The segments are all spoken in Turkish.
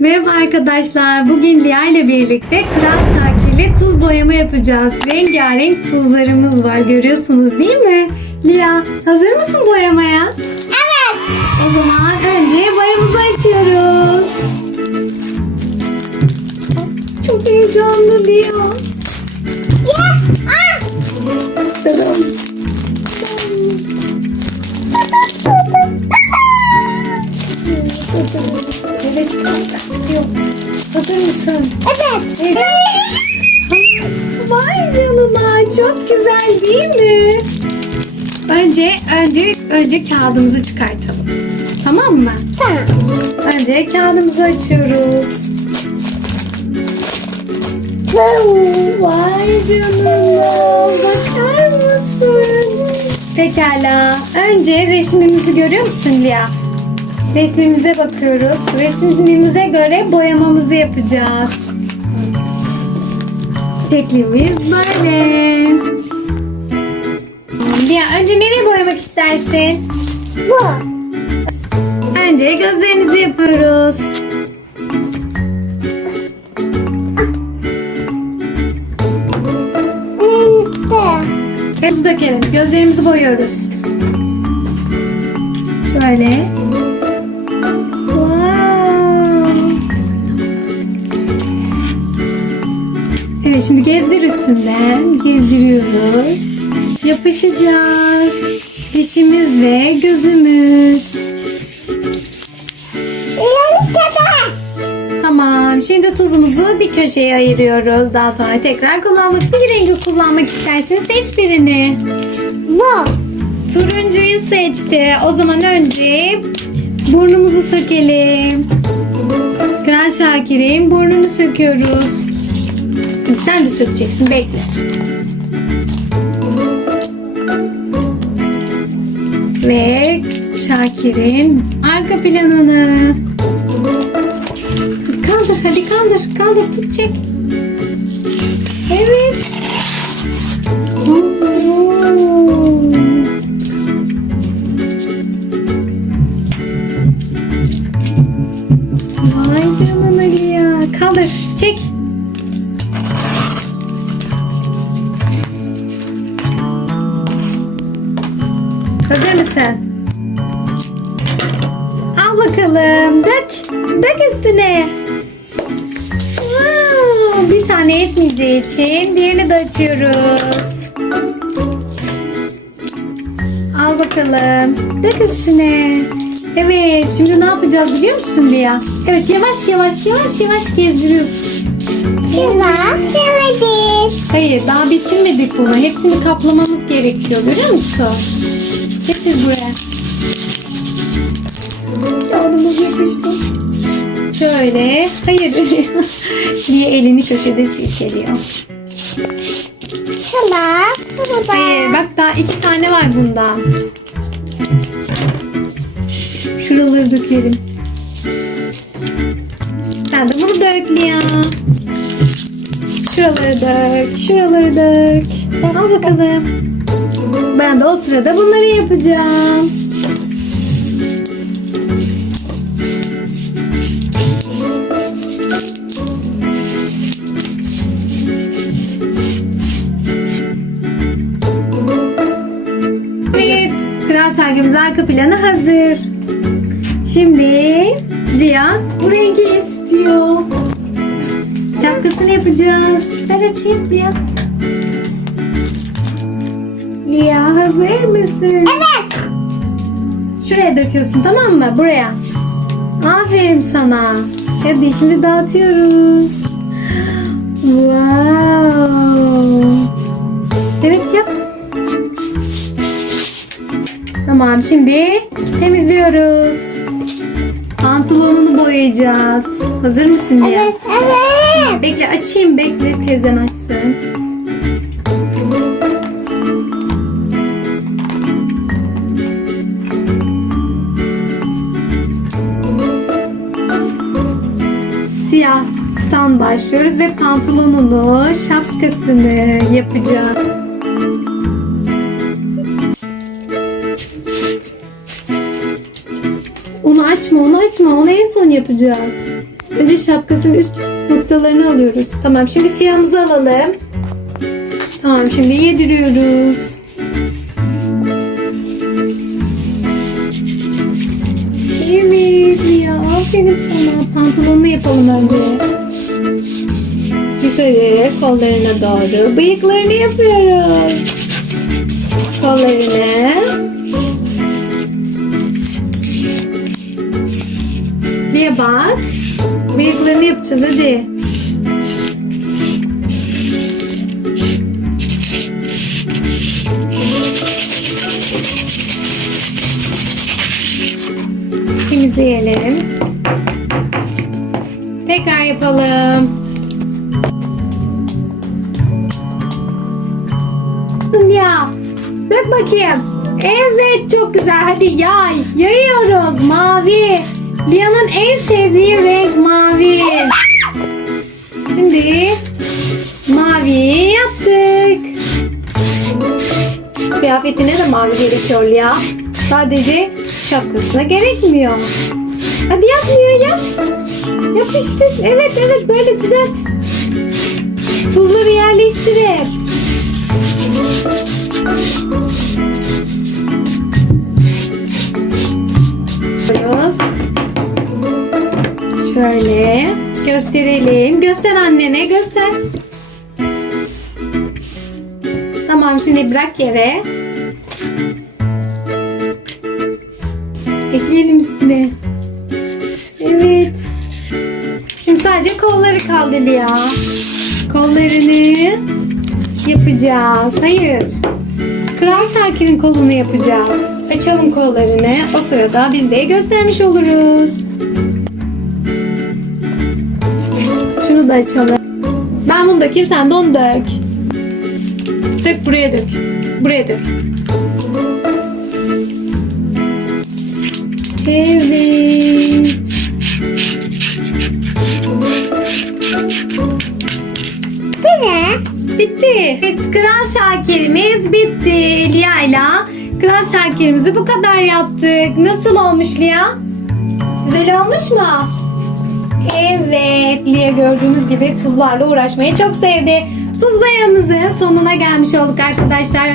Merhaba arkadaşlar. Bugün Lia ile birlikte Kral Şakir'le tuz boyama yapacağız. Rengarenk tuzlarımız var. Görüyorsunuz değil mi? Lia hazır mısın boyamaya? Evet. O zaman önce boyamızı açıyoruz. Çok heyecanlı Lia. Ya. Ah. Tadam. Evet arkadaşlar çıkıyor. Hazır mısın? Evet. Vay canına çok güzel değil mi? Önce önce önce kağıdımızı çıkartalım. Tamam mı? Tamam. Önce kağıdımızı açıyoruz. Vay canına bakar mısın? Pekala. Önce resmimizi görüyor musun Lia? Resmimize bakıyoruz. Resmimize göre boyamamızı yapacağız. Şeklimiz böyle. Lia önce nereye boyamak istersin? Bu. Önce gözlerinizi yapıyoruz. Tuz dökelim. Gözlerimizi boyuyoruz. Şöyle. Evet şimdi gezdir üstünden. Gezdiriyoruz. Yapışacak. Dişimiz ve gözümüz. Tamam. Şimdi tuzumuzu bir köşeye ayırıyoruz. Daha sonra tekrar kullanmak bir rengi kullanmak istersen seç birini. Bu. Turuncuyu seçti. O zaman önce burnumuzu sökelim. Kral Şakir'in burnunu söküyoruz. Sen de sökeceksin. Bekle. Ve Şakir'in arka planını. Kaldır hadi kaldır. Kaldır tut çek. Evet. Vay canına ya. Kaldır. Çek. Bakalım. Dök. Dök üstüne. Wow, bir tane yetmeyeceği için diğerini de açıyoruz. Al bakalım. Dök üstüne. Evet şimdi ne yapacağız biliyor musun Lia? Evet yavaş yavaş yavaş yavaş gezdiriyorsun. Biraz yemedik. Hayır daha bitirmedik bunu. Hepsini kaplamamız gerekiyor görüyor musun? Getir buraya. Yapıştı. Şöyle. Hayır. Lia elini köşede silkeliyor. Şuna da. Hayır bak daha iki tane var bundan. Şuraları dökelim. Sen de bunu dök Lia. Şuraları dök. Şuraları dök. Al bakalım. Ben de o sırada bunları yapacağım. Arka planı hazır. Şimdi Lia bu rengi istiyor. Şapkasını yapacağız. Ver açayım Lia. Lia hazır mısın? Evet. Şuraya döküyorsun tamam mı? Buraya. Aferin sana. Hadi şimdi dağıtıyoruz. Wow. Evet yap. Tamam şimdi temizliyoruz. Pantolonunu boyayacağız. Hazır mısın Lia? Evet. Evet. Bekle açayım bekle teyzen açsın. Siyahtan başlıyoruz ve pantolonunu, şapkasını yapacağız. Onu aç açma onu açma onu en son yapacağız. Önce şapkasının üst noktalarını alıyoruz. Tamam şimdi siyahımızı alalım. Tamam şimdi yediriyoruz. Evet ya aferin sana. Pantolonunu yapalım önce. Yukarı kollarına doğru. Bıyıklarını yapıyoruz. Kollarını. Bak. Bıyıklarını yapacağız hadi. Temizleyelim. Tekrar yapalım. Ya dök bakayım. Evet çok güzel. Hadi yay. Yayıyoruz. Mavi. Lia'nın en sevdiği renk mavi. Şimdi mavi yaptık. Kıyafetine de mavi gerekiyor Lia. Sadece şapkasına gerekmiyor. Hadi yap Lia yap. Yapıştır. Evet evet böyle düzelt. Tuzları yerleştirip. Şöyle gösterelim. Göster annene göster. Tamam şimdi bırak yere. Ekleyelim üstüne. Evet. Şimdi sadece kolları kaldı Lia. Kollarını yapacağız. Hayır. Kral Şakir'in kolunu yapacağız. Açalım kollarını. O sırada biz de göstermiş oluruz. Da açalım. Ben bunu dökeyim sen de onu dök. Dök buraya dök. Buraya dök. Evet. Bu ne? Bitti. Evet, Kral Şakir'imiz bitti. Lia ile Kral Şakir'imizi bu kadar yaptık. Nasıl olmuş Lia? Güzel olmuş mu? Evet. Lia gördüğünüz gibi tuzlarla uğraşmayı çok sevdi. Tuz bayamızın sonuna gelmiş olduk arkadaşlar.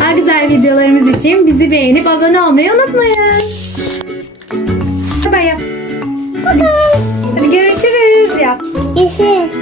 Daha güzel videolarımız için bizi beğenip abone olmayı unutmayın. Bay yap. Hadi görüşürüz yap. İsim.